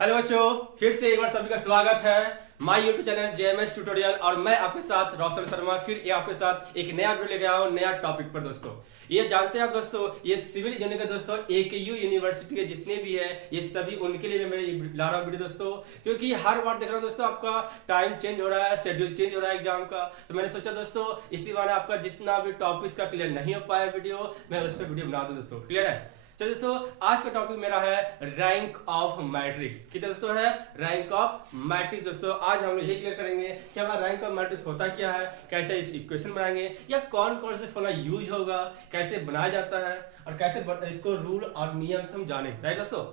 Hello बच्चों, फिर से एक बार सभी का स्वागत है my YouTube channel JMS tutorial. और मैं आपके साथ रोशन शर्मा फिर ये आपके साथ एक नया वीडियो लेके आया हूँ, नया टॉपिक पर। दोस्तों ये जानते हैं आप दोस्तों, ये सिविल इंजीनियरिंग के दोस्तों एकेयू यूनिवर्सिटी के जितने भी है ये सभी उनके लिए मैं ला रहा हूँ वीडियो दोस्तों, क्योंकि हर बार देख रहा हूँ दोस्तों आपका टाइम चेंज हो रहा है, शेड्यूल चेंज हो रहा है एग्जाम का। तो मैंने सोचा दोस्तों इसी बार आपका जितना भी टॉपिक्स का क्लियर नहीं हो पाया वीडियो, मैं उस पर वीडियो बना दूँ दोस्तों। क्लियर है? तो दोस्तों आज का टॉपिक मेरा है रैंक ऑफ मैट्रिक्स। कितना दोस्तों है? Rank of matrix. दोस्तों आज हम लोग ये क्लियर करेंगे कि हमारा रैंक ऑफ मैट्रिक्स होता क्या है, कैसे इस इक्वेशन बनाएंगे, या कौन कौन से फॉर्मूला यूज होगा, कैसे बनाया जाता है और कैसे इसको रूल और नियम से हम जाने। राइट दोस्तों,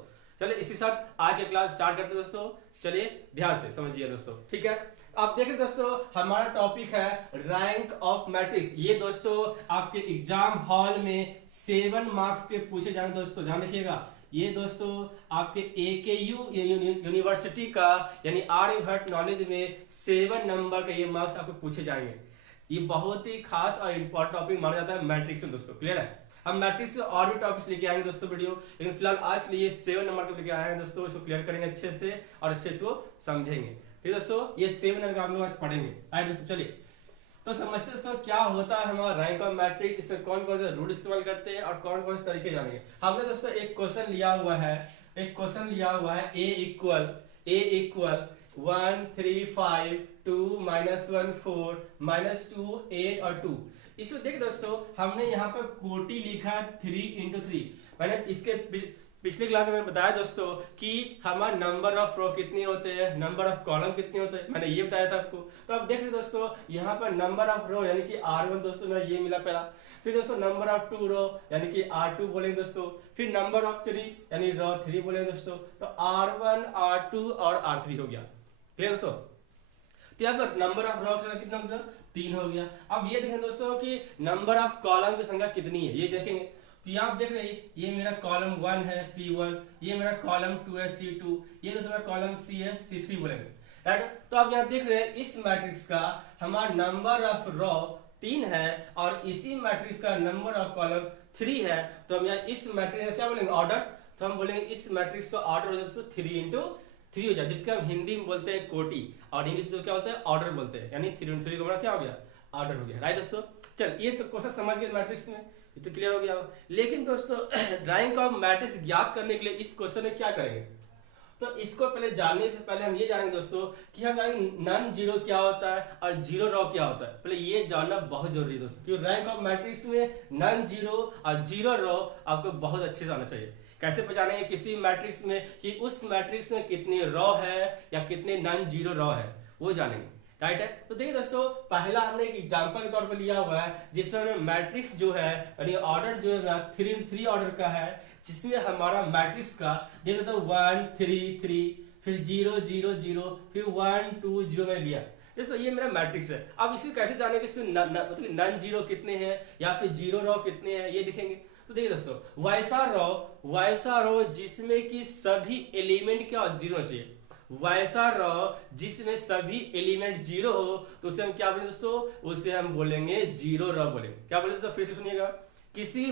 चलिए इसी साथ आज की क्लास स्टार्ट करते हैं दोस्तों। चलिए ध्यान से समझिए दोस्तों, ठीक है। आप देखें दोस्तों हमारा टॉपिक है रैंक ऑफ मैट्रिक्स। ये दोस्तों आपके एग्जाम हॉल में 7 मार्क्स के पूछे जाएंगे दोस्तों, ध्यान रखिएगा। ये दोस्तों आपके एकेयू यूनिवर्सिटी का यानी आर्यभट्ट नॉलेज में 7 नंबर का ये मार्क्स आपको पूछे जाएंगे। ये बहुत ही खास और इंपॉर्टेंट टॉपिक माना जाता है मैट्रिक्स में दोस्तों। क्लियर है? हम मैट्रिक्स में और भी टॉपिक्स लेके आएंगे दोस्तों वीडियो, लेकिन फिलहाल आज के लिए 7 नंबर के लेके आए हैं दोस्तों। इसको क्लियर करेंगे अच्छे से और अच्छे से वो समझेंगे। ठीक है दोस्तों, ये 7 नंबर हम लोग आज पढ़ेंगे। आइए दोस्तों चलिए तो समझते दोस्तों क्या होता है हमारा रैंक ऑफ मैट्रिक्स, इसमें कौन कौन से रूल इस्तेमाल करते हैं और कौन कौन से तरीके जानेंगे। हमने दोस्तों एक क्वेश्चन लिया हुआ है ए इक्वल 1 3 5 2 -1 4 -2 8 और 2। इसमें देखिए दोस्तों हमने यहाँ पर कोटि लिखा है 3 × 3। मैंने इसके पिछले क्लास में मैंने बताया दोस्तों कि हमारा नंबर ऑफ रो कितने होते हैं, नंबर ऑफ कॉलम कितने होते हैं, मैंने ये बताया था आपको। तो अब देख रहे दोस्तों यहाँ पर नंबर ऑफ रो यानी कि R1 दोस्तों मेरा ये मिला पहला। फिर दोस्तों नंबर ऑफ 2 रो यानी कि R2 बोलेंगे दोस्तों। फिर नंबर ऑफ 3 यानी रो 3 बोलेंगे दोस्तों। तो R1 R2 और R3 हो गया। क्लियर दोस्तों? तो यहाँ पर नंबर ऑफ रो कितना दोस्तों 3 हो गया। अब ये देखें दोस्तों कि नंबर ऑफ कॉलम की संख्या कितनी है, ये देखेंगे। तो यहाँ आप देख रहे हैं ये मेरा कॉलम 1 है C1, ये मेरा कॉलम 2 है C2, ये दोस्तों मेरा कॉलम C है C3 बोलेंगे। राइट? तो आप यहाँ देख रहे हैं इस मैट्रिक्स का हमारा नंबर ऑफ रो 3 है और इसी मैट्रिक्स का नंबर ऑफ कॉलम 3 है। तो हम यहाँ इस मैट्रिक्स का क्या बोलेंगे? ऑर्डर। तो हम बोलेंगे इस मैट्रिक्स का ऑर्डर हो जाता है 3 × 3 हो जाए, जिसके हम हिंदी में बोलते हैं कोटि और इंग्लिश में क्या होता है? ऑर्डर बोलते हैं। यानी 3 × 3 का हमारा क्या हो गया? ऑर्डर हो गया। राइट दोस्तों, चल ये तो क्वेश्चन समझ गए मैट्रिक्स में, ये तो क्लियर हो गया। लेकिन दोस्तों रैंक ऑफ मैट्रिक्स ज्ञात करने के लिए इस क्वेश्चन में क्या करेंगे? तो इसको पहले जानने से पहले हम ये जानेंगे दोस्तों कि हम जानेंगे नन जीरो क्या होता है और जीरो रो क्या होता है। पहले ये जानना बहुत जरूरी है दोस्तों, क्योंकि रैंक ऑफ मैट्रिक्स में नन जीरो और जीरो रो आपको बहुत अच्छे से आना चाहिए। कैसे पहचानेंगे किसी मैट्रिक्स में कि उस मैट्रिक्स में कितने रो है या कितने नन जीरो रो है, वो जानेंगे। राइट है? तो देखिए दोस्तों पहला हमने एक एग्जांपल के तौर पर लिया हुआ है जिसमें मैट्रिक्स जो है यानी ऑर्डर जो है 3 × 3 ऑर्डर का है, जिसमें हमारा मैट्रिक्स का देखो तो 1 3 3 फिर 0 0 0 फिर 1 2 0 में लिया। दोस्तों ये मेरा मैट्रिक्स है। अब इसको कैसे जाने कि इसमें मतलब नन जीरो कितने हैं या फिर जीरो रो कितने हैं, ये दिखेंगे। तो देखिए दोस्तों वैसा रो जिसमें कि सभी एलिमेंट क्या जीरो चाहिए, वैसा रो जिसमें सभी एलिमेंट जीरो हो तो उसे हम क्या बोलेंगे दोस्तों? उसे हम बोलेंगे जीरो रो बोलेंगे। क्या बोलेंगे दोस्तों? फिर से सुनिएगा। किसी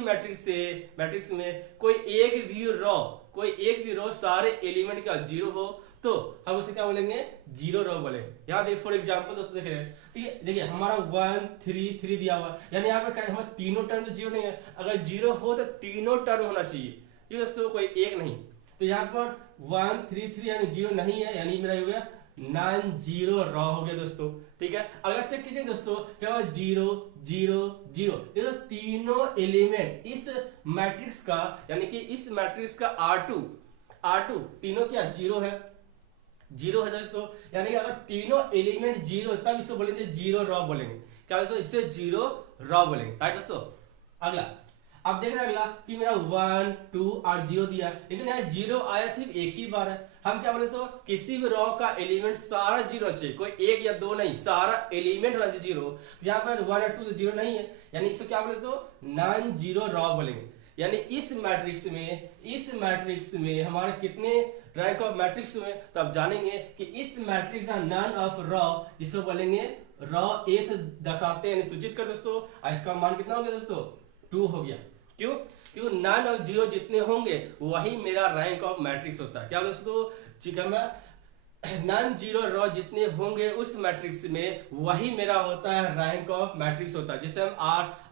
मैट्रिक्स में कोई एक भी रो सारे एलिमेंट का जीरो हो तो हम उसे क्या बोलेंगे? जीरो रो बोलेंगे। यहाँ देखिए फॉर एग्जांपल दोस्तों देख रहे हैं, ठीक है? देखिए हमारा 1 3 3 दिया हुआ यानी यहाँ पर हमारे तीनों टर्म तो जीरो नहीं है। अगर जीरो हो तो तीनों टर्म होना चाहिए, ये दोस्तों कोई एक नहीं। तो यहाँ पर 1 3 3 यानी जीरो नहीं है, यानी मेरा हो गया नॉन जीरो रो हो गया दोस्तों। ठीक है? अगर चेक कीजिए दोस्तों क्या हुआ? 0 0 0। देखो तीनों एलिमेंट इस मैट्रिक्स का यानी कि इस मैट्रिक्स का R2 तीनों क्या जीरो है दोस्तों। यानी कि अगर तीनों एलिमेंट जीरो तब इसको बोलेंगे जीरो रो बोलेंगे। क्या दोस्तों? इससे जीरो रो बोलेंगे। राइट दोस्तों? अगला अब देख रहे हैं अगला कि मेरा 1 2 और 0 दिया, लेकिन यहाँ जीरो आया सिर्फ एक ही बार है। हम क्या बोले तो किसी भी रो का एलिमेंट सारा जीरो चाहिए, कोई एक या दो नहीं, सारा एलिमेंट होना चाहिए जीरो। यहाँ पर 1 और 2 तो जीरो नहीं है, यानी इसको क्या बोले तो नॉन जीरो रो बोलेंगे। यानी इस मैट्रिक्स में हमारे कितने रैंक ऑफ मैट्रिक्स में, तो आप जानेंगे कि इस मैट्रिक्स का नन ऑफ रो इसको बोलेंगे रो ए से दर्शाते हैं, सूचित कर दोस्तों। और इसका मान कितना हो गया दोस्तों? 2 हो गया। क्यों? क्योंकि नन और जीरो जितने होंगे वही मेरा रैंक ऑफ मैट्रिक्स होता है। क्या दोस्तों, ठीक है, मैं नॉन जीरो रो जितने होंगे उस मैट्रिक्स में वही मेरा होता है रैंक ऑफ मैट्रिक्स होता है, जिसे हम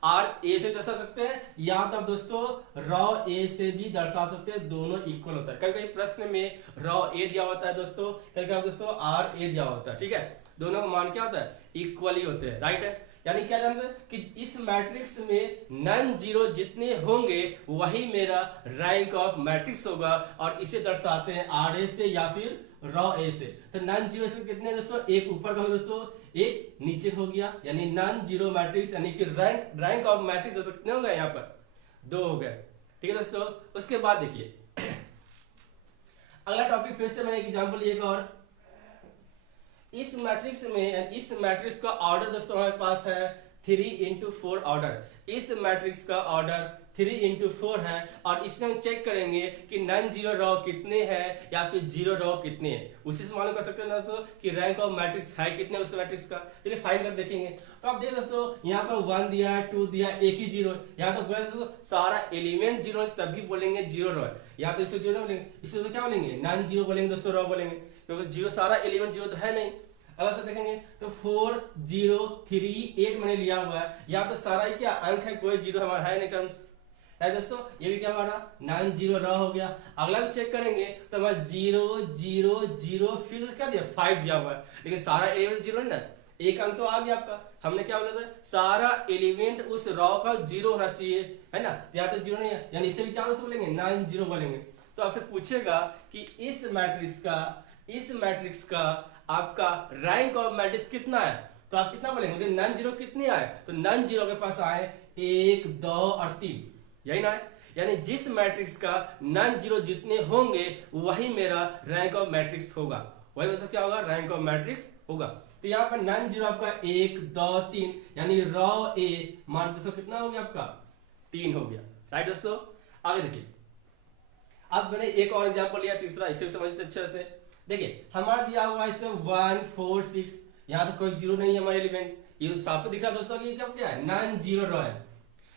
आर ए से दर्शा सकते हैं या तो दोस्तों रॉ ए से भी दर्शा सकते हैं, दोनों इक्वल होता है। कभी कभी प्रश्न में रॉ ए दिया होता है दोस्तों, कभी कभी दोस्तों आर ए दिया होता है, ठीक है, दोनों का मान क्या होता है, इक्वल ही होते हैं, राइट है। यानी क्या जानते हैं कि इस मैट्रिक्स में नॉन जीरो जितने होंगे वही मेरा रैंक ऑफ मैट्रिक्स होगा, और इसे दर्शाते हैं आर ए से या फिर रॉ ए से। तो नॉन जीरो से कितने दोस्तों, एक ऊपर का हो दोस्तों, एक नीचे हो गया, यानी नॉन जीरो मैट्रिक्स यानी कि रैंक ऑफ मैट्रिक्स दोस्तों कितने हो गए, यहाँ पर 2 हो गए, ठीक है दोस्तों। उसके बाद देखिए अगला टॉपिक, फिर से मैं एक एग्जांपल एक और, इस मैट्रिक्स में, इस मैट्रिक्स का ऑर्डर दोस्तों हमारे पास है 3x4 ऑर्डर। इस मैट्रिक्स का ऑर्डर 3x4 है, और इसमें हम चेक करेंगे कि नॉन जीरो रो कितने हैं या फिर जीरो रो कितने हैं। उसी से मालूम कर सकते हैं दोस्तों कि रैंक ऑफ मैट्रिक्स है कितने उस मैट्रिक्स का। चलिए फाइंड कर देखेंगे। तो आप देखिए दोस्तों, यहाँ पर 1 दिया है, 2 दिया, एक ही जीरो, यहाँ तो बोला दोस्तों सारा एलिमेंट जीरो है, तभी बोलेंगे जीरो रो है। या तो इसे जीरो बोलेंगे, इसे तो क्या बोलेंगे, नॉन जीरो बोलेंगे दोस्तों, रो बोलेंगे, क्योंकि जीरो सारा एलिमेंट जीरो तो है नहीं। अगर से देखेंगे तो 4 0 3 8 मैंने लिया हुआ है, या तो सारा ही क्या अंक है, कोई जीरो हमारा है नहीं टर्म्स है दोस्तों। ये भी क्या हमारा नॉन जीरो रॉ हो गया। अगला भी चेक करेंगे तो हमारा 0 0 0 फिर क्या दिया, 5 दिया हुआ है, लेकिन सारा एलिमेंट जीरो है ना, एक अंक तो आ गया आपका। हमने क्या बोला था, सारा एलिमेंट उस रॉ का जीरो होना चाहिए, है ना, या तो जीरो नहीं है, यानी इसे भी क्या बोलेंगे, नॉन जीरो बोलेंगे। तो आपसे पूछेगा कि इस मैट्रिक्स का आपका रैंक ऑफ मैट्रिक्स कितना है, तो आप कितना बोलेंगे, मुझे नॉन जीरो कितने आए, तो नॉन जीरो के पास आए 1 2 और 3, यही ना है। यानी जिस मैट्रिक्स का नॉन जीरो जितने होंगे वही मेरा रैंक ऑफ मैट्रिक्स होगा, वही मतलब क्या होगा, रैंक ऑफ मैट्रिक्स होगा। तो यहाँ पर नॉन जीरो आपका 1 2 3, यानी रॉ ए मान दोस्तों कितना हो गया आपका, 3 हो गया, राइट दोस्तों। आगे देखिए, अब मैंने एक और एग्जांपल लिया तीसरा, इसे भी समझते अच्छे से। देखिए हमारा दिया हुआ है इसमें 1 4 6, यहाँ तो कोई जीरो नहीं है हमारे एलिमेंट, ये तो साफ दिख रहा है दोस्तों कि क्या है, नॉन जीरो रॉ है,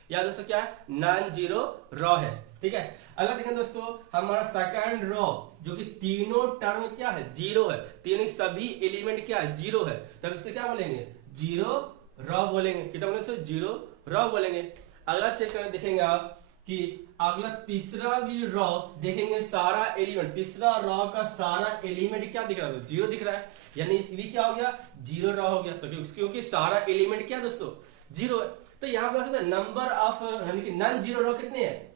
या दोस्तों क्या है, नॉन जीरो रॉ है, ठीक है। अगला देखें दोस्तों, हमारा सेकंड रॉ जो कि तीनों टर्म क्या है, जीरो है, तीनों सभी एलिमेंट क्या है, जीरो है, तब इसे क्या बोलेंगे, जीरो रॉ बोलेंगे, कितना बोलेंगे, जीरो रॉ बोलेंगे। अगला चेक करके देखेंगे आप कि अगला तीसरा भी रॉ देखेंगे, सारा एलिमेंट, तीसरा रॉ का सारा एलिमेंट क्या दिख रहा है, जीरो दिख रहा है, यानी भी क्या हो गया, जीरो रॉ हो गया, क्योंकि सारा एलिमेंट क्या दोस्तों, जीरो है। तो यहाँ पर नंबर ऑफ यानी कि नॉन जीरो रो कितने हैं,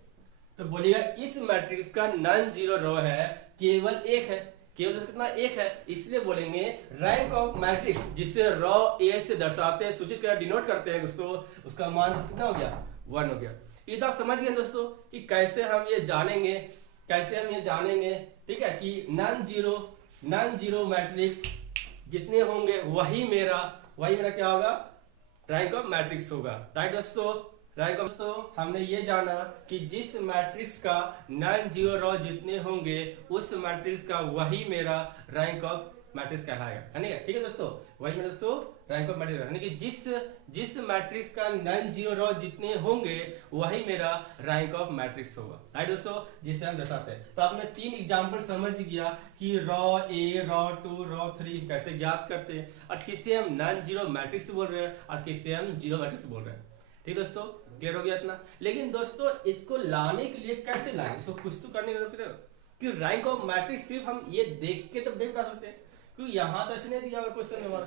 तो बोलिएगा इस मैट्रिक्स का नॉन जीरो रो है केवल एक है, केवल कितना, एक है, इसलिए बोलेंगे रैंक ऑफ मैट्रिक्स जिसे रॉ ए से दर्शाते हैं, सूचित कर डिनोट करते हैं दोस्तों, उसका मान कितना हो गया, 1 हो गया। ये तो आप समझ गए दोस्तों कि कैसे हम ये जानेंगे, ठीक है, कि नॉन जीरो मैट्रिक्स जितने होंगे वही मेरा क्या होगा, रैंक ऑफ मैट्रिक्स होगा, राइट दोस्तों। रैंक ऑफ दोस्तों हमने ये जाना कि जिस मैट्रिक्स का नॉन जीरो रॉ जितने होंगे उस मैट्रिक्स का वही मेरा रैंक ऑफ मैट्रिक्स कहलाएगा, ठीक है दोस्तों, वही मेरा दोस्तों रैंक ऑफ मैट्रिक्स, यानी कि जिस मैट्रिक्स का नॉन जीरो रॉ जितने होंगे वही मेरा रैंक ऑफ मैट्रिक्स होगा, राइट दोस्तों, जिसे हम दर्शाते हैं। तो आपने 3 एग्जांपल समझ गया कि रॉ ए, रॉ 2, रॉ 3 कैसे ज्ञात करते हैं, और किससे हम नॉन जीरो मैट्रिक्स बोल रहे हैं और किससे हम जीरो मैट्रिक्स बोल रहे हैं, ठीक दोस्तों, क्लियर हो गया इतना। लेकिन दोस्तों इसको लाने के लिए कैसे लाएंगे, इसको कुछ तो करने कि रैंक ऑफ मैट्रिक्स सिर्फ हम ये देख के तब देख सकते हैं, क्योंकि यहाँ तो ऐसे नहीं दिया हुआ क्वेश्चन में, हमारा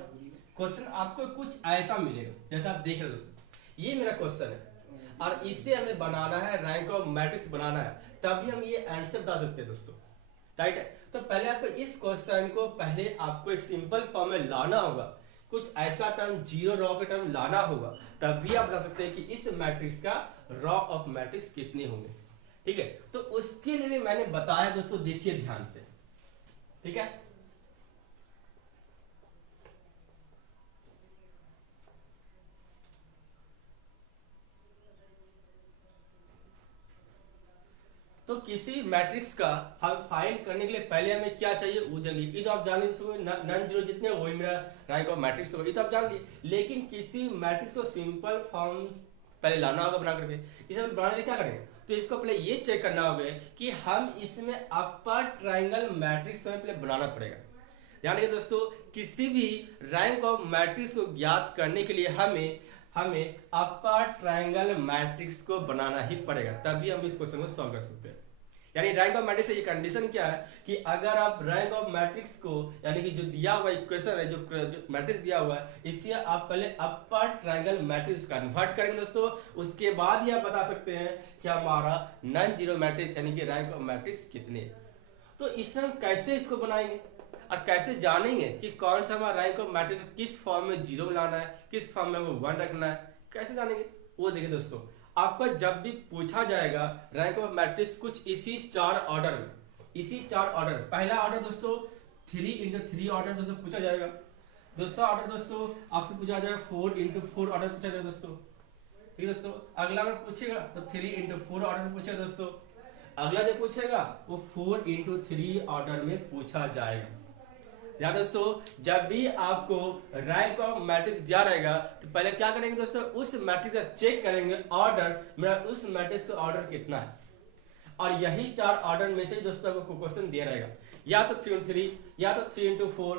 क्वेश्चन आपको कुछ ऐसा मिलेगा जैसा आप देख रहे हो दोस्तों, ये मेरा क्वेश्चन है और इससे हमें बनाना है रैंक ऑफ मैट्रिक्स बनाना है, तभी हम ये आंसर बता सकते हैं दोस्तों, राइट है। तो पहले आपको इस क्वेश्चन को पहले आपको एक सिंपल फॉर्म में लाना होगा, कुछ ऐसा टर्म जीरो रॉ का टर्म लाना होगा, तभी आप बता सकते हैं कि इस मैट्रिक्स का रॉ ऑफ मैट्रिक्स कितने होंगे, ठीक है। तो उसके लिए भी मैंने बताया दोस्तों, देखिए ध्यान से, ठीक है। तो किसी मैट्रिक्स का हम फाइंड करने के लिए पहले हमें क्या चाहिए वो जान लीजिए, ये तो आप जान लीजिए, नॉन जीरो जितने वही मेरा रैंक ऑफ मैट्रिक्स होगा, ये तो आप जान लिए। लेकिन किसी मैट्रिक्स को सिंपल फॉर्म पहले लाना होगा बना करके, इसे हम बनाने के लिए क्या करेंगे, तो इसको पहले ये चेक करना होगा कि हम इसमें अपर ट्रायंगल मैट्रिक्स हमें पहले बनाना पड़ेगा। यानी कि दोस्तों किसी भी रैंक ऑफ मैट्रिक्स को ज्ञात करने के लिए हमें अपर ट्रायंगल मैट्रिक्स को बनाना ही पड़ेगा, तभी हम इस क्वेश्चन को सॉल्व कर सकते हैं। यानी रैंक ऑफ मैट्रिक्स ये कंडीशन क्या है कि अगर आप रैंक ऑफ मैट्रिक्स को यानी कि जो दिया हुआ इक्वेशन है, जो मैट्रिक्स दिया हुआ है, इससे आप पहले अपर ट्रायंगल मैट्रिक्स कन्वर्ट करेंगे दोस्तों, उसके बाद ही आप बता सकते हैं कि हमारा नॉन जीरो मैट्रिक्स यानी कि रैंक ऑफ मैट्रिक्स कितने। तो इससे हम कैसे इसको बनाएंगे और कैसे जानेंगे कि कौन सा हमारा रैंक ऑफ मैट्रिक्स किस फॉर्म में जीरो लाना है, किस फॉर्म में 1 रखना है, कैसे जानेंगे वो देखिए दोस्तों। आपको जब भी पूछा जाएगा रैंक ऑफ मैट्रिक्स कुछ इसी 4 ऑर्डर में, इसी 4 ऑर्डर, पहला ऑर्डर दोस्तों 3x3 ऑर्डर दोस्तों पूछा जाएगा। दूसरा ऑर्डर दोस्तों आपसे पूछा जाएगा 4x4 ऑर्डर पूछा जाएगा दोस्तों। ठीक है दोस्तों, अगला अगर पूछेगा तो 3x4 ऑर्डर में पूछेगा दोस्तों। अगला जो पूछेगा वो 4x3 ऑर्डर में पूछा जाएगा। या दोस्तों जब भी आपको रैंक ऑफ मैट्रिक्स दिया रहेगा तो पहले क्या करेंगे दोस्तों, उस मैट्रिक्स का चेक करेंगे ऑर्डर, मेरा उस मैट्रिक्स का ऑर्डर कितना है, और यही 4 ऑर्डर में से दोस्तों आपको क्वेश्चन दिया रहेगा, या तो 3x3 या तो 3x4,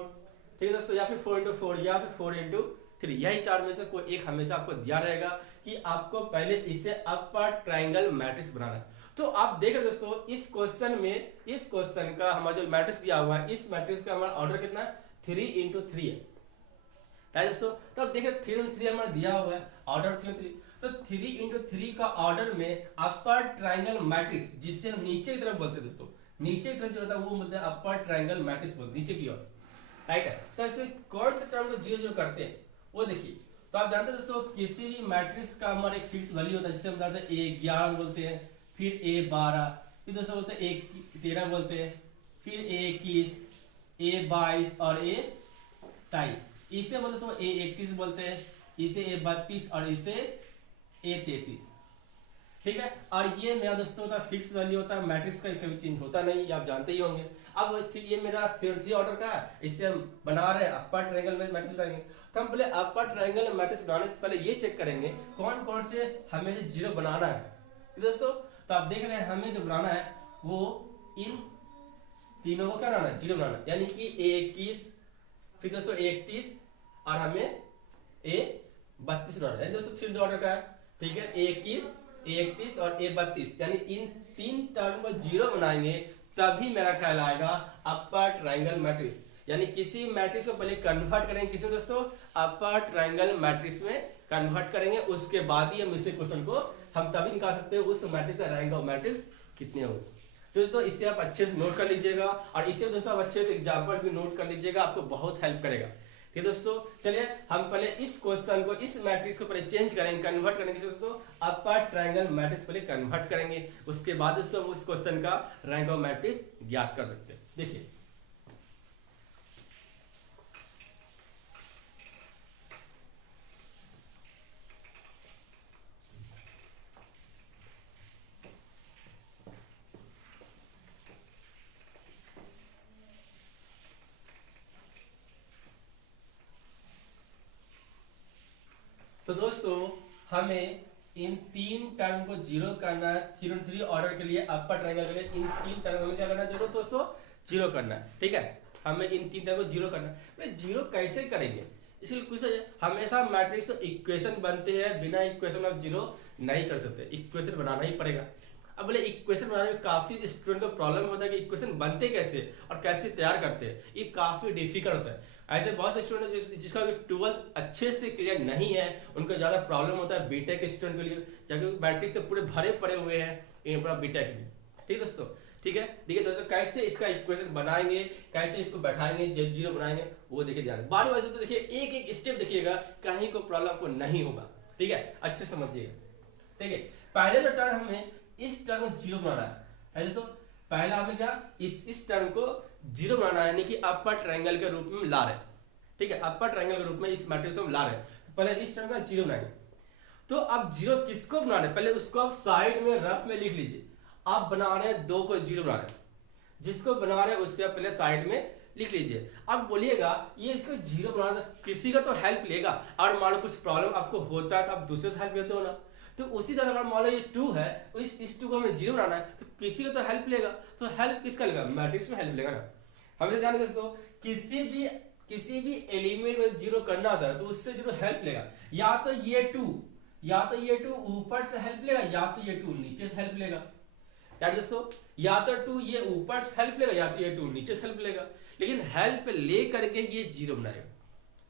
ठीक है दोस्तों, या फिर 4x4 या फिर 4x3, यही 4 में से कोई एक हमेशा आपको दिया रहेगा कि आपको पहले इसे अपर ट्रायंगल मैट्रिक्स बनाना है। तो आप देख रहे दोस्तों इस क्वेश्चन में, इस क्वेश्चन का हमारा जो मैट्रिक्स दिया हुआ है, इस मैट्रिक्स का हमारा ऑर्डर कितना है 3x3 है दोस्तों। तो आप देख रहे 3x3 हमारा दिया हुआ है ऑर्डर 3x3, तो 3x3 का ऑर्डर में अपर ट्रायंगल मैट्रिक्स जिससे हम नीचे की तरफ बोलते हैं दोस्तों, नीचे की तरफ जो होता है वो बोलते हैं अपर ट्रायंगल मैट्रिक्स बोलते हैं, नीचे की ओर, राइट है। तो इसमें कौन से टर्म को जीरो करते हैं वो देखिए। तो आप जानते हैं दोस्तों किसी भी मैट्रिक्स का हमारा एक फिक्स वैल्यू होता है, जिसे हम जानते हैं A11 बोलते हैं, फिर A12, फिर दोस्तों बोलते हैं A13 बोलते हैं, फिर A21, A22 और A23, इसे बोलते हैं A31 बोलते हैं, इसे A32 और इसे A33, ठीक है। और ये मेरा दोस्तों का फिक्स वैल्यू होता है मैट्रिक्स का, इसका भी चेंज होता नहीं, ये आप जानते ही होंगे। अब ये मेरा 3x3 ऑर्डर का है, इससे हम बना रहे हैं अपर ट्रायंगल मैट्रिक्स बनाएंगे। तो हम पहले अपर ट्रायंगल मैट्रिक्स बनाने से पहले ये चेक करेंगे कौन कौन से हमें जीरो बनाना है दोस्तों। तो आप देख रहे हैं हमें जो बनाना है वो इन तीनों को क्या बनाना है, जीरो बनाना है, यानी कि A21, फिर दोस्तों A31 और हमें A32 बनाना है दोस्तों, 3 ऑर्डर का है, ठीक है। A21, A31 और A32, यानी इन 3 टर्म को जीरो बनाएंगे तभी मेरा ख्याल आएगा अपर ट्रायंगल मैट्रिक्स। यानी किसी मैट्रिक्स को पहले कन्वर्ट करेंगे किसी दोस्तों अपर ट्रायंगल मैट्रिक्स में कन्वर्ट करेंगे, उसके बाद ही हम इस क्वेश्चन को हम तभी निकाल सकते हैं उस मैट्रिक्स का रैंक ऑफ मैट्रिक्स कितने होंगे। दोस्तों इससे आप अच्छे से नोट कर लीजिएगा और इसे दोस्तों आप अच्छे से एग्जांपल भी नोट कर लीजिएगा, आपको बहुत हेल्प करेगा। ठीक है दोस्तों, चलिए हम पहले इस क्वेश्चन को, इस मैट्रिक्स को पहले चेंज करेंगे, कन्वर्ट करेंगे दोस्तों अपर ट्रायंगल मैट्रिक्स पहले कन्वर्ट करेंगे, उसके बाद दोस्तों हम उस क्वेश्चन का रैंक ऑफ मैट्रिक्स ज्ञात कर सकते हैं। देखिए तो दोस्तों हमें इन 3 टर्म को जीरो करना है, 3 ऑर्डर के लिए अपर ट्रायंगल के लिए इन 3 टर्म को क्या करना है दोस्तों, जीरो करना है, ठीक है। हमें इन 3 टर्म को जीरो करना है। जीरो कैसे करेंगे इसके लिए कुछ हमेशा मैट्रिक्स इक्वेशन बनते हैं, बिना इक्वेशन आप जीरो नहीं कर सकते, इक्वेशन बनाना ही पड़ेगा। अब बोले इक्वेशन बनाने में काफी स्टूडेंट को प्रॉब्लम होता है कि इक्वेशन बनते कैसे और कैसे तैयार करते हैं, ये काफी डिफिकल्ट होता है। ऐसे बहुत से स्टूडेंट जिसका 12th अच्छे से क्लियर नहीं है, उनको ज्यादा प्रॉब्लम होता है बीटेक स्टूडेंट के लिए, क्योंकि मैट्रिक्स तो पूरे भरे पड़े हुए हैं पूरा बीटेक में। ठीक दोस्तों, ठीक है। देखिए दोस्तों कैसे इसका इक्वेशन बनाएंगे, कैसे इसको बैठाएंगे, जीरो बनाएंगे, वो देखिए ध्यान बारी बारी से। तो देखिए एक एक स्टेप देखिएगा, कहीं को प्रॉब्लम को नहीं होगा, ठीक है, अच्छे समझिएगा। ठीक है, पहले जो टर्म हमें इस टर्म को जीरो बनाना है दोस्तों, पहला हमें क्या इस टर्म को जीरो बनाना है, यानी कि अपर ट्रायंगल के रूप में ला रहे हैं, ठीक है, अपर ट्रायंगल के रूप में इस मैट्रिक्स को हम ला रहे हैं। पहले इस टर्म का जीरो बनाएंगे। तो अब जीरो किसको बना रहे हैं, पहले उसको आप साइड में रफ में लिख लीजिए। आप बना रहे हैं 2 को जीरो बना रहे हैं, जिसको बना रहे हैं उससे आप पहले साइड में लिख लीजिए। अब बोलिएगा ये इसको जीरो बनाना, किसी का तो हेल्प लेगा, और मान लो कुछ प्रॉब्लम आपको होता है तो आप दूसरे से हेल्प लेते हो ना। तो उसी तरह अगर मान लो ये 2 है, इस 2 को हमें 0 बनाना है तो किसी का तो हेल्प लेगा, तो हेल्प किसका लेगा, मैट्रिक्स में हेल्प लेगा ना। हमें ध्यान रखिए दोस्तों, किसी भी एलिमेंट को 0 करना होता है तो उससे 0 हेल्प लेगा, या तो ये 2 ऊपर से हेल्प लेगा, या तो ये 2 नीचे से हेल्प लेगा। यार दोस्तों, या तो 2 ये ऊपर से हेल्प लेगा, या तो ये 2 नीचे से हेल्प लेगा, लेकिन हेल्प ले करके ये 0 बनाएगा,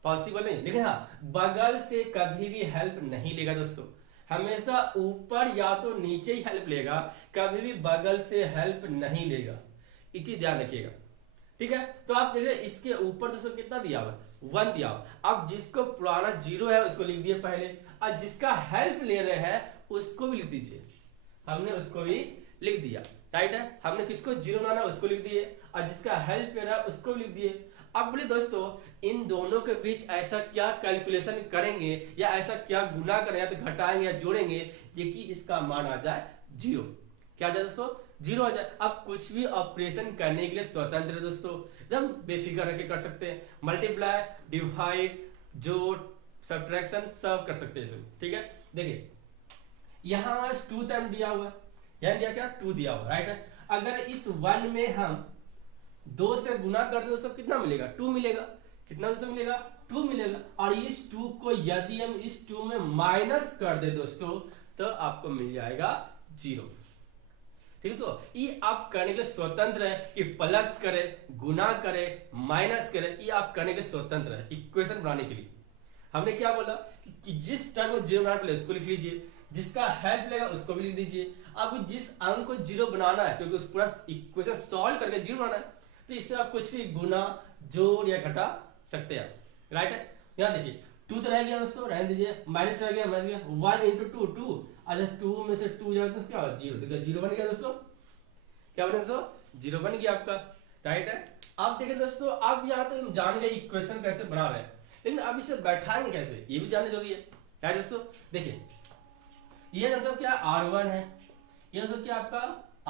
पॉसिबल नहीं। लेकिन हाँ, बगल से कभी भी हेल्प नहीं लेगा दोस्तों, हमेशा ऊपर या तो नीचे ही हेल्प लेगा, कभी भी बगल से हेल्प नहीं लेगा, ये चीज ध्यान रखिएगा, ठीक है। तो आप देख रहे हैं इसके ऊपर दोस्तों कितना दिया हुआ, 1 दिया हुआ। अब जिसको पुराना 0 है उसको लिख दिए पहले, और जिसका हेल्प ले रहे हैं उसको भी लिख दीजिए, हमने उसको भी लिख दिया, राइट है। हमने किसको 0 बनाना उसको लिख दिए, और जिसका हेल्प ले रहा है उसको भी लिख दिए। अब बोले दोस्तों, इन दोनों के बीच ऐसा क्या कैलकुलेशन करेंगे, या ऐसा क्या गुना करें, या तो घटाएंगे या जोड़ेंगे ये कि इसका मान आ जाए 0। क्या आ जाए दोस्तों, 0 आ जाए। अब कुछ भी ऑपरेशन करने के लिए स्वतंत्र है दोस्तों, एकदम बेफिक्र रह के कर सकते हैं, मल्टीप्लाई, डिवाइड, जोड़, सब्ट्रैक्शन सब कर सकते हैं, ठीक है। देखिए यहाँ 2 टाइम दिया हुआ है, यहाँ दिया क्या 2 दिया हुआ, राइट है। अगर इस 1 में हम 2 से गुना कर दे दोस्तों कितना मिलेगा, 2 मिलेगा। कितना दोस्तों मिलेगा, 2 मिलेगा। और इस 2 को यदि हम इस 2 में माइनस कर दे दोस्तों तो आपको मिल जाएगा 0, ठीक है। तो ये आप करने के लिए स्वतंत्र है कि प्लस करे, गुना करे, माइनस करे, ये आप करने के लिए स्वतंत्र है इक्वेशन बनाने के लिए। हमने क्या बोला कि जिस टर्म को 0 बनाना उसको लिख लीजिए, जिसका हेल्प लेगा उसको भी लिख दीजिए। अब जिस अंक को 0 बनाना है, क्योंकि उस पूरा इक्वेशन सॉल्व करके 0 बनाना है, तो इससे आप कुछ भी गुना, जोड़ या घटा सकते हैं, राइट है। यहाँ देखिए 2 तो रह गया दोस्तों, रहने दीजिए, माइनस रह गया, 1 इंटू 2 2, अच्छा 2 में से 2 जाए तो क्या होगा 0, देखिए 0 बन गया दोस्तों, क्या बना दोस्तों 0 बन गया आपका, राइट है। अब देखिए दोस्तों, अब यहाँ तो हम जान गए इक्वेशन कैसे बना रहे हैं, लेकिन अब इसे बैठाएंगे कैसे ये भी जानना जरूरी है, राइट दोस्तों। देखिए ये मतलब क्या R1 है, ये मतलब क्या आपका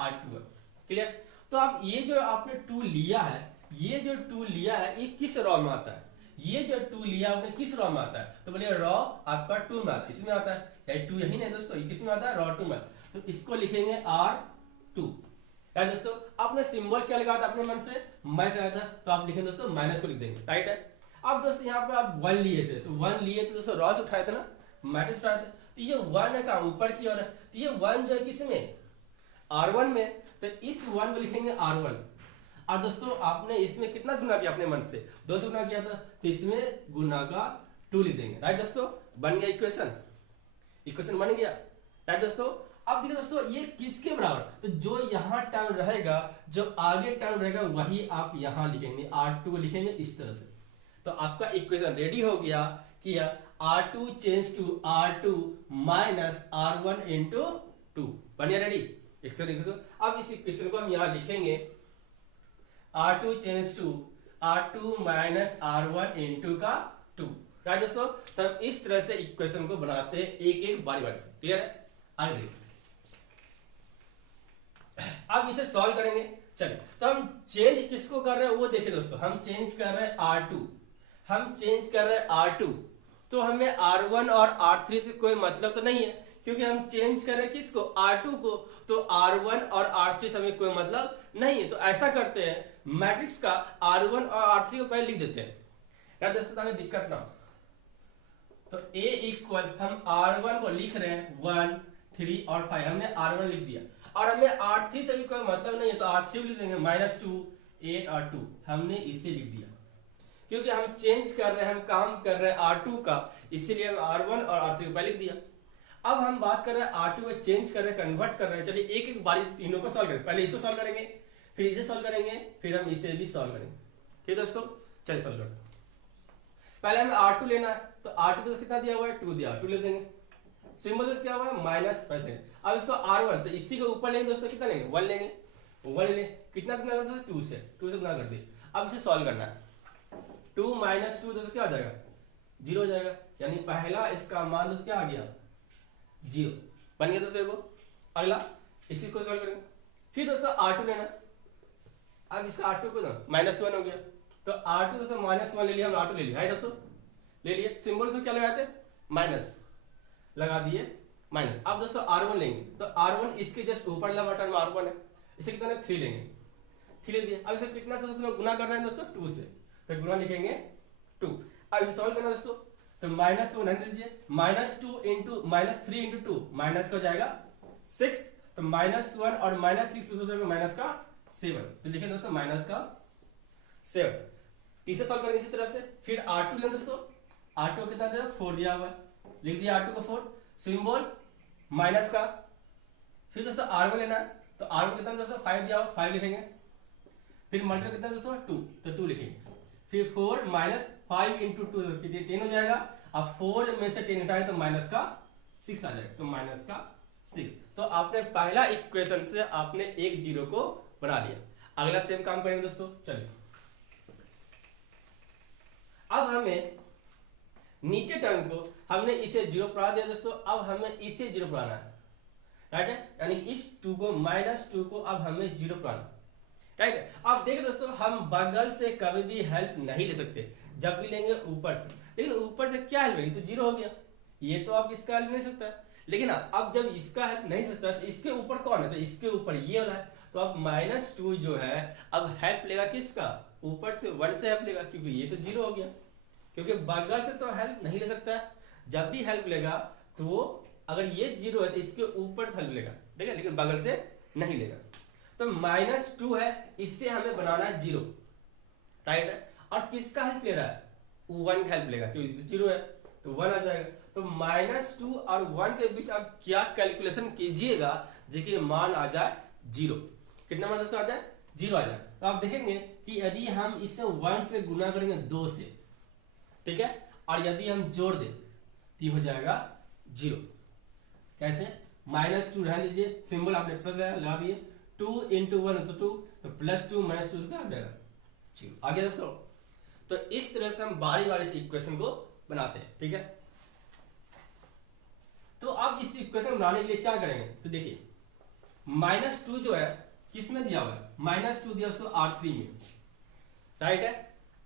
R2 है, क्लियर। तो आप ये जो आपने 2 लिया है, ये जो 2 लिया है ये किस रॉ में आता है, ये जो 2 लिया आपने किस रॉ में आता है, तो बोलिए रॉ आपका 2 में आता है, इसमें आता है, ये 2 यही नहीं दोस्तों, ये किस में आता है, रॉ 2 में। तो इसको लिखेंगे R2, राइट दोस्तों। आपने सिंबल क्या लगाया था अपने मन से, माइनस लगाया था, तो आप लिखेंगे दोस्तों माइनस को लिख देंगे, राइट है। अब दोस्तों यहाँ पे आप 1 लिए थे, तो 1 लिए थे दोस्तों, रॉ से उठाए थे ना, मैट्रिक्स उठाए थे, तो ये 1 है का ऊपर की ओर है, तो ये 1 जो है किसमें, R1 में, तो इस 1 को लिखेंगे R1। और दोस्तों आपने इसमें कितना गुना किया अपने मन से, 2 से गुना किया था, तो इसमें गुना का 2 लिख देंगे, राइट दोस्तों। बन गया इक्वेशन बन गया, राइट दोस्तों। अब देखिए दोस्तों ये किसके बराबर, तो जो यहाँ टर्म रहेगा, जो आगे टर्म रहेगा वही आप यहाँ लिखेंगे, R2 को लिखेंगे इस तरह से। तो आपका इक्वेशन रेडी हो गया कि R2 change to R2 minus R1 into 2, बढ़िया रेडी। अब इस इक्वेशन को हम यहाँ लिखेंगे R2 change to R2 minus R1 into का 2, राइट दोस्तों। तब इस तरह से इक्वेशन को बनाते हैं एक एक बारी बारी से, क्लियर है। आगे देखिए, अब इसे सॉल्व करेंगे। चलिए तो हम चेंज किसको कर रहे हैं वो देखिए दोस्तों, हम चेंज कर रहे हैं R2, हम चेंज कर रहे हैं R2, तो हमें R1 और R3 से कोई मतलब तो नहीं है, क्योंकि हम चेंज कर रहे हैं किसको, R2 को, तो R1 और R3 से हमें कोई मतलब नहीं है। तो ऐसा करते हैं, मैट्रिक्स का R1 और R3 को पहले लिख देते हैं, यार दोस्तों ताकि दिक्कत ना हो। तो A इक्वल हम R1 को लिख रहे हैं 1 3 और 5, हमने R1 लिख दिया, और हमें R3 से भी कोई मतलब नहीं है, तो R3 लिख देंगे -2 8 और 2, हमने इसे लिख दिया, क्योंकि हम चेंज कर रहे हैं, हम काम कर रहे हैं R2 का, इसीलिए हम R1 और R3 को पहले लिख दिया। अब हम बात कर रहे हैं R2 को चेंज कर रहे हैं, कन्वर्ट कर रहे हैं। चलिए एक एक बारी से तीनों को सॉल्व करें, पहले इसको सॉल्व करेंगे, फिर इसे सॉल्व करेंगे, फिर हम इसे भी सॉल्व करेंगे, ठीक है दोस्तों। चलिए सॉल्व करते हैं। पहले हमें R2 लेना है, तो R2 तो कितना दिया हुआ है 2 दिया, 2 ले देंगे, सिंबल दोस्तों क्या हुआ है -5। अब इसको R1, तो इसी के ऊपर लेंगे दोस्तों, कितना लेंगे 1 लेंगे, 1 ले, कितना से गुना करते हैं 2 से गुना कर दिए। अब इसे सॉल्व करना है, 2 - 2 दोस्तों क्या हो जाएगा 0 हो जाएगा, यानी पहला इसका मान दोस्तों क्या आ गया 0 बन गया दोस्तों। को अगला इसी को सॉल्व करेंगे, फिर दोस्तों R2 लेना, अब इसका R2 को ना -1 हो गया, तो R2 दोस्तों -1 ले लिया, हम R2 ले लिया, राइट दोस्तों, ले लिए। सिंबल से क्या लगाते माइनस लगा दिए, माइनस। अब दोस्तों R1 लेंगे तो R1 इसके जस्ट ऊपर वाला टर्म R1 है, इसे कितना है 3 लेंगे, 3 ले दिया। अब इसे कितना से गुना कर रहे हैं दोस्तों 2 से, तो गुना लिखेंगे 2। अब इसे सॉल्व करना दोस्तों, तो माइनस 1 रहने दीजिए, -2 इंटू -3 इंटू 2 माइनस का हो जाएगा 6, तो -1 और -6 माइनस का 7, तो लिखें दोस्तों माइनस का 7। तीसरे सॉल्व करेंगे इसी तरह से। फिर R2 लें दोस्तों, R2 कितना दिया 4 दिया हुआ है, लिख दिया R2 को 4, सिंबल माइनस का। फिर दोस्तों R1 लेना है, तो R1 कितना दोस्तों 5 दिया हुआ, 5 लिखेंगे। फिर मल्टीप्लाई कितना दोस्तों 2, तो 2 लिखेंगे। फिर 4 माइनस 5 इंटू 2 10 हो जाएगा। अब 4 में से 10 हटाए तो माइनस का 6 आ जाएगा, तो माइनस का 6। तो आपने पहला इक्वेशन से आपने एक जीरो को बना लिया। अगला सेम काम करेंगे दोस्तों, चलिए। अब हमें नीचे टर्म को हमने इसे जीरो बढ़ा दिया दोस्तों, अब हमें इसे जीरो बढ़ाना है, राइट है, यानी इस 2 को -2 को अब हमें जीरो बढ़ाना, राइट है। अब देखिए दोस्तों, हम बगल से कभी भी हेल्प नहीं ले सकते, जब भी लेंगे ऊपर से, लेकिन ऊपर से क्या हेल्प लेंगे, तो जीरो हो गया। ये तो आप इसका हेल्प नहीं सकता, लेकिन अब जब इसका हेल्प नहीं सकता तो इसके ऊपर कौन है, तो इसके ऊपर ये वाला है। तो अब -2 जो है अब हेल्प लेगा किसका, ऊपर से 1 से हेल्प लेगा, क्योंकि ये तो जीरो हो गया, क्योंकि बगल से तो हेल्प नहीं ले सकता है। जब भी हेल्प लेगा तो वो अगर ये जीरो है तो इसके ऊपर से हेल्प लेगा, ठीक है, लेकिन बगल से नहीं लेगा। तो -2 है, इससे हमें बनाना है जीरो, राइट है। और किसका हेल्प ले रहा है, 1 का हेल्प लेगा, क्योंकि जीरो है तो 1 आ जाएगा। तो -2 और 1 के बीच आप क्या कैलकुलेशन कीजिएगा देखिए मान आ जाए जीरो। कितना मान दोस्तों आ जाए, जीरो आ जाए। तो आप देखेंगे कि यदि हम इसे 1 से गुना करेंगे 2 से, ठीक है, और यदि हम जोड़ दें तो ये हो जाएगा जीरो। कैसे, -2 रहने दीजिए, सिंबल आपने प्लस लगा दिए, 2 इंटू 1 तो 2, तो +2 -2 क्या आ जाएगा जीरो, आ गया दोस्तों। तो इस तरह से हम बारी बारी से इक्वेशन को बनाते हैं, ठीक है। तो अब इस इक्वेशन बनाने के लिए क्या करेंगे, तो देखिए -2 जो है किस में दिया हुआ है, -2 दिया दोस्तों R3 में, राइट है,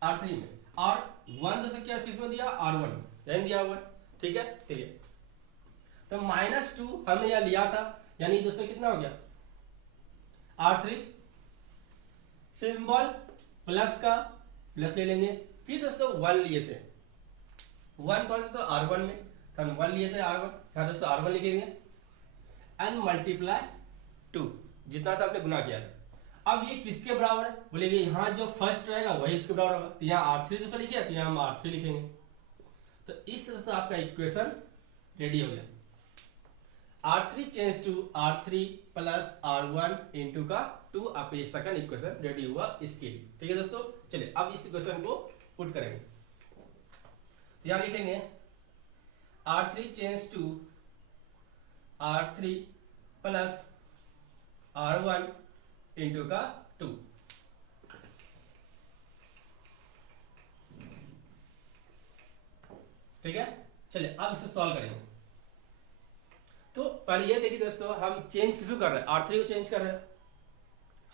R3 में। और 1 दोस्तों क्या किस में दिया, R1 में दिया हुआ है, ठीक है। चलिए, तो -2 हमने यहां लिया था, यानी दोस्तों कितना हो गया R3, सिंबल प्लस का प्लस ले लेंगे। फिर दोस्तों 1 लिए थे, 1 कौन सा, तो R1 में, तो हम 1 लिए थे R1, यहाँ दोस्तों R1 लिखेंगे, एंड मल्टीप्लाई 2, जितना सा आपने गुना किया था। अब ये किसके बराबर है, बोलेंगे यहाँ जो फर्स्ट रहेगा वही इसके बराबर होगा, तो यहाँ R3 जैसा लिखे तो यहाँ हम R3 लिखेंगे। तो इस तरह से आपका इक्वेशन रेडी हो गया। R3 change to R3 plus R1 into का 2, आपका ये सेकंड इक्वेशन रेडी हुआ इसके लिए, ठीक है दोस्तों। चलिए अब इस इक्वेशन को पुट करेंगे, तो यहाँ लिखेंगे R3 change to R3 plus R1 into का 2, ठीक है। चलिए अब इसे सॉल्व करेंगे। तो पहले ये देखिए दोस्तों, हम चेंज किसको कर रहे हैं, R3 को चेंज कर रहे हैं,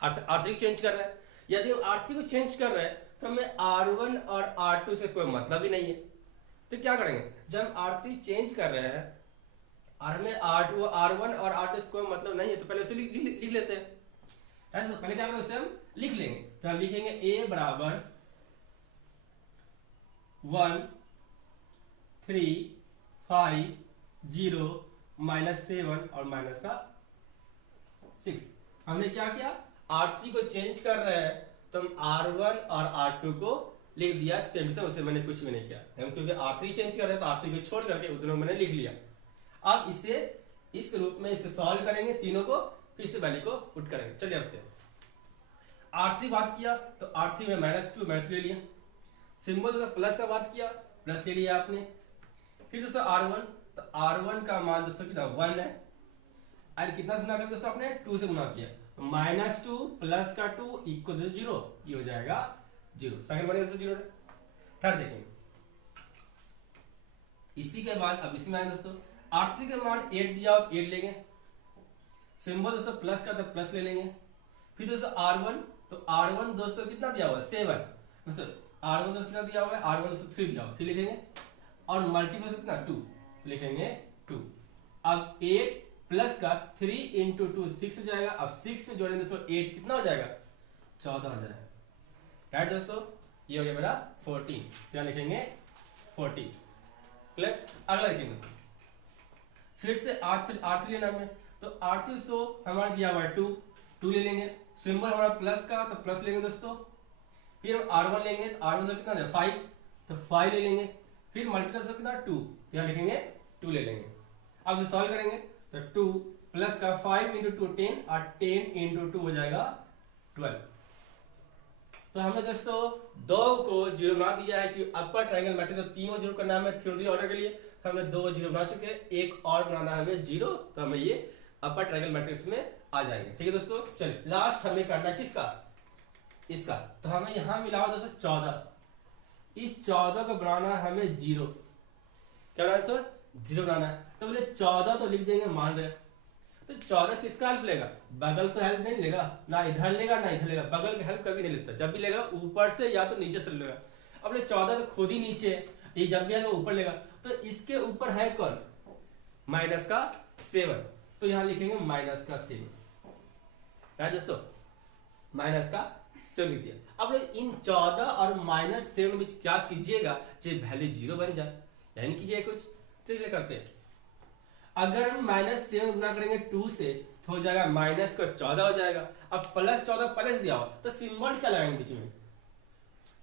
R3 को चेंज कर रहे हैं। यदि हम R3 को चेंज कर रहे हैं तो हमें R1 और R2 से कोई मतलब ही नहीं है। तो क्या करेंगे, जब हम R3 चेंज कर रहे हैं और हमें R1 और R2 से कोई मतलब नहीं है, तो पहले उसे लिख लेते हैं। ऐसा पहले क्या करेंगे, उसे हम लिख लेंगे। तो हम लिखेंगे A बराबर 1 3 5 0 -7 और माइनस का 6। हमने क्या किया, R3 को चेंज कर रहे हैं तो हम R1 और R2 को लिख दिया सेम टू सेम, उसे मैंने कुछ भी नहीं किया। हम क्योंकि R3 चेंज कर रहे हैं तो R3 को छोड़ करके उतनों मैंने लिख लिया। अब इसे इस रूप में इसे सॉल्व करेंगे तीनों को, फिर इसे वैल्यू को पुट करेंगे। चलिए अब R3 बात किया तो R3 में -2 माइनस ले लिया, सिंबल दोस्तों प्लस का बात किया, प्लस ले लिया आपने। फिर दोस्तों R1, तो R1 का मान दोस्तों कितना 1 है, और कितना से गुना किया दोस्तों आपने 2 से गुना किया, -2 प्लस का 2 इक्वल 0, ये हो जाएगा 0। सेकंड बनेगा दोस्तों 0। थर्ड देखेंगे, इसी के बाद अब इसमें आए दोस्तों R3 के मान 8 दिया, 8 लेंगे, सिंबल दोस्तों प्लस का तो प्लस ले लेंगे। फिर दोस्तों R1, तो R1 दोस्तों कितना दिया हुआ है 7, R1 दोस्तों कितना दिया हुआ है, R1 दोस्तों 3 दिया हुआ है, 3 लिखेंगे, और मल्टीप्लाई कितना 2, तो लिखेंगे 2। अब 8 प्लस का 3 इंटू 2 6 हो जाएगा। अब 6 से जोड़ेंगे दोस्तों 8 कितना हो जाएगा 14 हो जाएगा। राइट दोस्तों, ये हो गया मेरा 14, क्या लिखेंगे 14। क्लियर। अगला देखिए दोस्तों, फिर से R3 लेना है, तो R3 तो हमारा दिया हुआ है 2 ले लेंगे। सिंबल हमारा प्लस का तो प्लस लेंगे दोस्तों। फिर हम R1 लेंगे, तो R1 से कितना है 5, तो 5 ले लेंगे। फिर मल्टीप्लाई से कितना 2, यहाँ लिखेंगे 2 ले लेंगे। अब सॉल्व करेंगे तो 2 प्लस का 5 इंटू 2 10 और 10 इंटू 2 हो जाएगा 12। तो हमने दोस्तों 2 को जीरो बना दिया है कि अपर ट्रायंगल मैट्रिक्स में तीनों जीरो करना है हमें थ्योरी ऑर्डर के लिए। तो हमने 2 जीरो बना चुके हैं, एक और बनाना है हमें जीरो, तो हमें ये अपर ट्रायंगल मैट्रिक्स में आ जाएंगे। ठीक है दोस्तों, चलिए लास्ट हमें करना है किसका, इसका। तो हमें यहां मिला हुआ दोस्तों 14, इस 14 को बनाना है हमें जीरो। क्या बनाना है दोस्तों, जीरो बनाना है। तो बोले 14 तो लिख देंगे मान रहे, तो 14 किसका हेल्प लेगा, बगल तो हेल्प नहीं लेगा, ना इधर लेगा ना इधर लेगा, बगल का हेल्प कभी नहीं लेता। जब भी लेगा ऊपर से या तो नीचे से लेगा। अब 14 तो खुद ही नीचे है, ये जब भी आएगा ऊपर लेगा, तो इसके ऊपर है कौन माइनस का 7, तो यहां लिखेंगे माइनस का 7। दोस्तों माइनस का 7 लिख दिया। अब इन 14 और माइनस 7 बीच क्या कीजिएगा, जो वैल्यू जीरो बन जाए, यानी कीजिए कुछ। चलिए करते हैं, अगर हम माइनस 7 गुना करेंगे 2 से तो हो जाएगा माइनस का 14 हो जाएगा। अब प्लस 14 प्लस दिया हो तो सिंबल क्या लगाएंगे बीच में,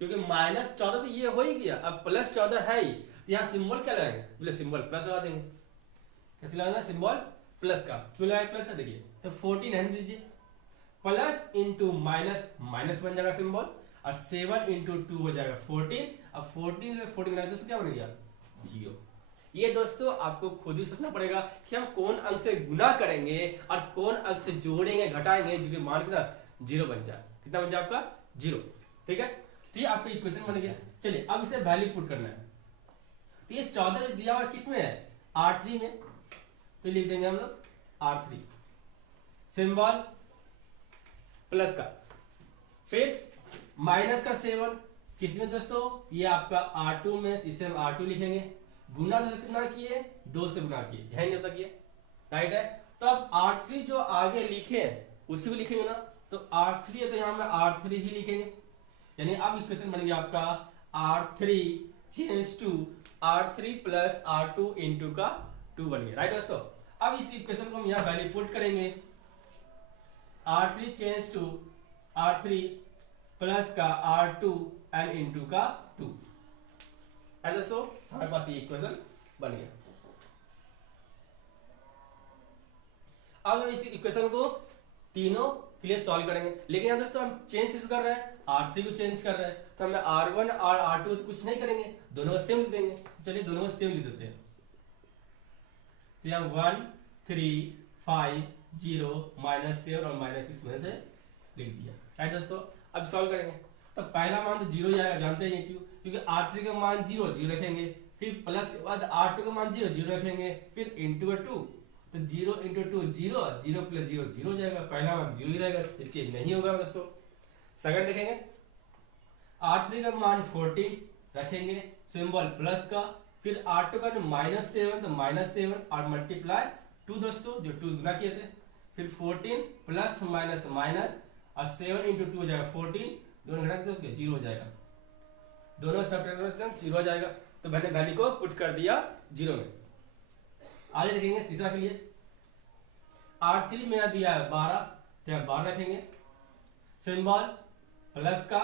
क्योंकि माइनस 14 तो ये हो ही गया, अब प्लस 14 है ही, तो यहाँ सिंबल क्या लगाएंगे, बोले सिंबल प्लस लगा देंगे। कैसे लगाना, सिंबल प्लस का, क्यों लगाए प्लस का, देखिए तो 14 रहने दीजिए, प्लस इंटू माइनस माइनस बन जाएगा सिंबल, और 7 इंटू 2 हो जाएगा 14। अब 14 से 14 लगाए तो क्या बन गया जीरो। ये दोस्तों आपको खुद ही सोचना पड़ेगा कि हम कौन अंक से गुना करेंगे और कौन अंक से जोड़ेंगे घटाएंगे जो कि मान कितना जीरो बन जाए, कितना बन जाए आपका जीरो। ठीक है, तो ये आपका इक्वेशन बन गया। चलिए अब इसे वैल्यू पुट करना है। तो ये 14 दिया हुआ किस में है, R3 में, तो लिख देंगे हम लोग R3, सिंबल प्लस का, फिर माइनस का 7 किस में दोस्तों, ये आपका R2 में, इसे हम R2 लिखेंगे। गुना तो कितना किए, 2 से गुना किए, ध्यान नहीं किए, राइट है। तो अब R3 जो आगे लिखे उसी को लिखेंगे ना, तो R3 है तो यहां में R3 ही लिखेंगे, यानी अब इक्वेशन बन गया आपका R3 change to R3 plus R2 into का 2 बन गया, राइट दोस्तों। अब इस इक्वेशन को हम यहाँ वैल्यू पुट करेंगे, R3 change to R3 plus का R2 एंड इंटू का 2, दोस्तों हमारे पास ये इक्वेशन बन गया। अब हम इस इक्वेशन को तीनों के लिए सॉल्व करेंगे, लेकिन यहाँ दोस्तों हम चेंज किस कर रहे हैं, R3 को चेंज कर रहे हैं, तो हमें R1 और R2 तो कुछ नहीं करेंगे, दोनों को सेम लिख देंगे। चलिए दोनों को सेम लिख देते हैं, तो यहाँ 1 3 5 0 -7 और -6 में से लिख दिया, राइट दोस्तों। अब सॉल्व करेंगे, तो पहला मान तो जीरो जाएगा, जानते हैं क्यों, क्योंकि R3 का मान 0 0 रखेंगे, फिर प्लस के बाद R2 का मान 0 0 रखेंगे, फिर इंटू 2, तो 0 इंटू 2 0, 0 प्लस 0 0 हो जाएगा, पहला मान 0 ही रहेगा, ये चेंज नहीं होगा दोस्तों। सेकंड देखेंगे, R3 का मान 14 रखेंगे, सिंबल प्लस का, फिर R2 का -7 तो -7 और मल्टीप्लाई 2 दोस्तों, जो 2 गुना किए थे, फिर 14 प्लस माइनस माइनस और 7 इंटू 2 हो जाएगा 14, दोनों घटा दो 0 हो जाएगा, दोनों सब 0 हो जाएगा। तो मैंने वैल्यू को पुट कर दिया 0 में। आगे देखेंगे तीसरा के लिए, R3 मेरा दिया है 12, तो 12 रखेंगे, सिंबल प्लस का,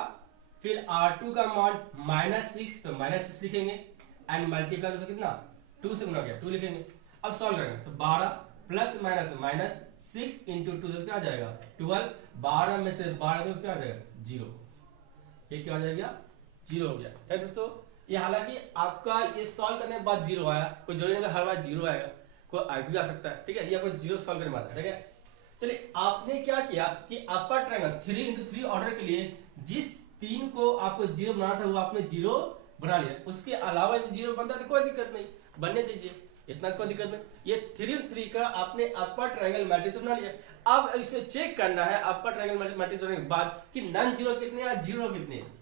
फिर R2 का मान -6 तो -6 लिखेंगे, एंड मल्टीप्लाई से कितना 2 से गुना किया 2 लिखेंगे। अब सॉल्व करेंगे, तो 12 प्लस माइनस माइनस 6 इंटू 2 क्या आ जाएगा 12, 12 में से 12 तो क्या आ जाएगा 0, ये क्या हो जाएगा 0 हो गया, है दोस्तों। ये हालांकि आपका ये सॉल्व करने के बाद 0 आया, कोई जरूरी नहीं हर बार 0 आएगा, कोई आगे भी आ सकता है, ठीक है, ये आपको 0 सॉल्व करने बाद, ठीक है। चलिए आपने क्या किया कि अपर ट्रायंगल 3x3 ऑर्डर के लिए जिस 3 को आपको 0 बनाना था वो आपने 0 बना लिया, उसके अलावा यदि 0 बनता तो कोई दिक्कत नहीं, बनने दीजिए, इतना कोई दिक्कत नहीं। ये 3x3 का आपने अपर ट्रायंगल मैट्रिक्स बना लिया। अब इसे चेक करना है अपर ट्रायंगल मैट्रिक्स बनाने के बाद कि नॉन जीरो कितने हैं, जीरो कितने हैं।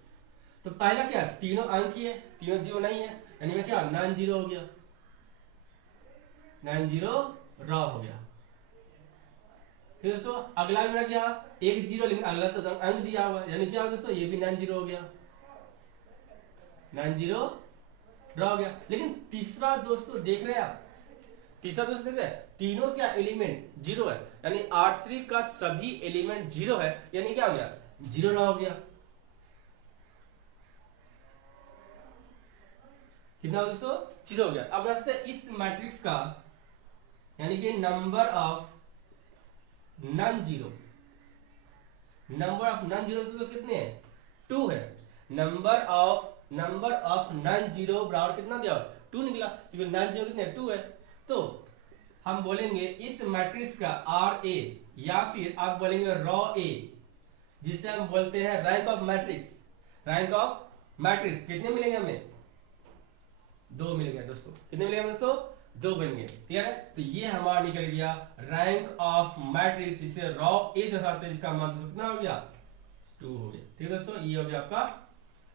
तो पहला क्या, तीनों अंक ही है, तीनों जीरो नहीं है, यानी मैं क्या नॉन जीरो हो गया, नॉन जीरो रॉ हो गया। फिर दोस्तों अगला मेरा क्या, एक जीरो, लेकिन अगला तो अंक दिया हुआ है, यानी क्या दोस्तों ये भी नॉन जीरो हो गया, नॉन जीरो रॉ हो गया। लेकिन तीसरा दोस्तों देख रहे हैं आप, तीसरा दोस्तों देख रहे हैं, तीनों क्या एलिमेंट जीरो है, यानी R3 का सभी एलिमेंट जीरो है, यानी क्या हो गया, जीरो रॉ हो गया। कितना दोस्तों, जीरो हो गया। अब बता सकते हैं इस मैट्रिक्स का, यानी कि number of non zero, number of non zero तो कितने हैं, 2 है। नंबर ऑफ नॉन जीरो बराबर कितना दिया, 2 निकला, क्योंकि नॉन जीरो कितने 2 है। तो हम बोलेंगे इस मैट्रिक्स का आर ए, या फिर आप बोलेंगे रॉ ए, जिसे हम बोलते हैं rank of matrix. Rank of matrix कितने मिलेंगे हमें, 2 मिलेंगे दोस्तों। कितने मिलेंगे दोस्तों, 2 मिलेंगे। क्लियर है। तो ये हमारा निकल गया रैंक ऑफ मैट्रिक्स, जिसे रॉ ए दर्शाते हैं, जिसका मान कितना हो गया, 2 हो गया। ठीक है दोस्तों, ये हो गया आपका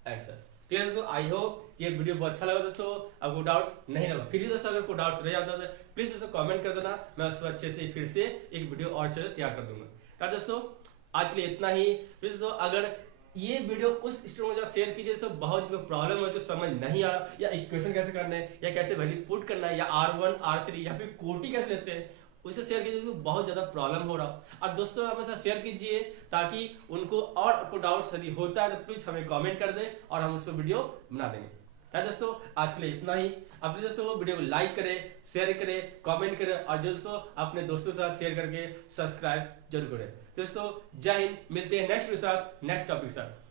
आंसर। ठीक है दोस्तों, आई होप ये वीडियो बहुत अच्छा लगा दोस्तों, आपको डाउट्स नहीं लगा। फिर भी दोस्तों अगर कोई डाउट्स रह जाता है प्लीज दोस्तों कमेंट कर देना, मैं उसको अच्छे से फिर से एक वीडियो और अच्छे से तैयार कर दूंगा। क्या दोस्तों, आज के लिए इतना ही। प्लीज दोस्तों अगर ये वीडियो उस स्टूडेंट को साशेयर कीजिए तो बहुत जिसको प्रॉब्लम है, जो समझ नहीं आ रहा, या इक्वेशन कैसे करना है, या कैसे वैल्यू पुट करना है, या R1 R3 या फिर कोटी कैसे लेते हैं, उसे शेयर कीजिए, तो बहुत ज्यादा प्रॉब्लम हो रहा। और दोस्तों हमेशा शेयर कीजिए ताकि उनको और आपको डाउट्स यदि होता है तो प्लीज हमें कमेंट कर दे और हम उसको वीडियो बना देंगे। है दोस्तों, आज के लिए इतना ही। अब प्लीज दोस्तों वीडियो को लाइक करें, शेयर करें, कमेंट करें, और दोस्तों अपने दोस्तों के साथ शेयर करके सब्सक्राइब जरूर करें। दोस्तों जय हिंद, मिलते हैं नेक्स्ट वीडियो के साथ, नेक्स्ट टॉपिक के साथ।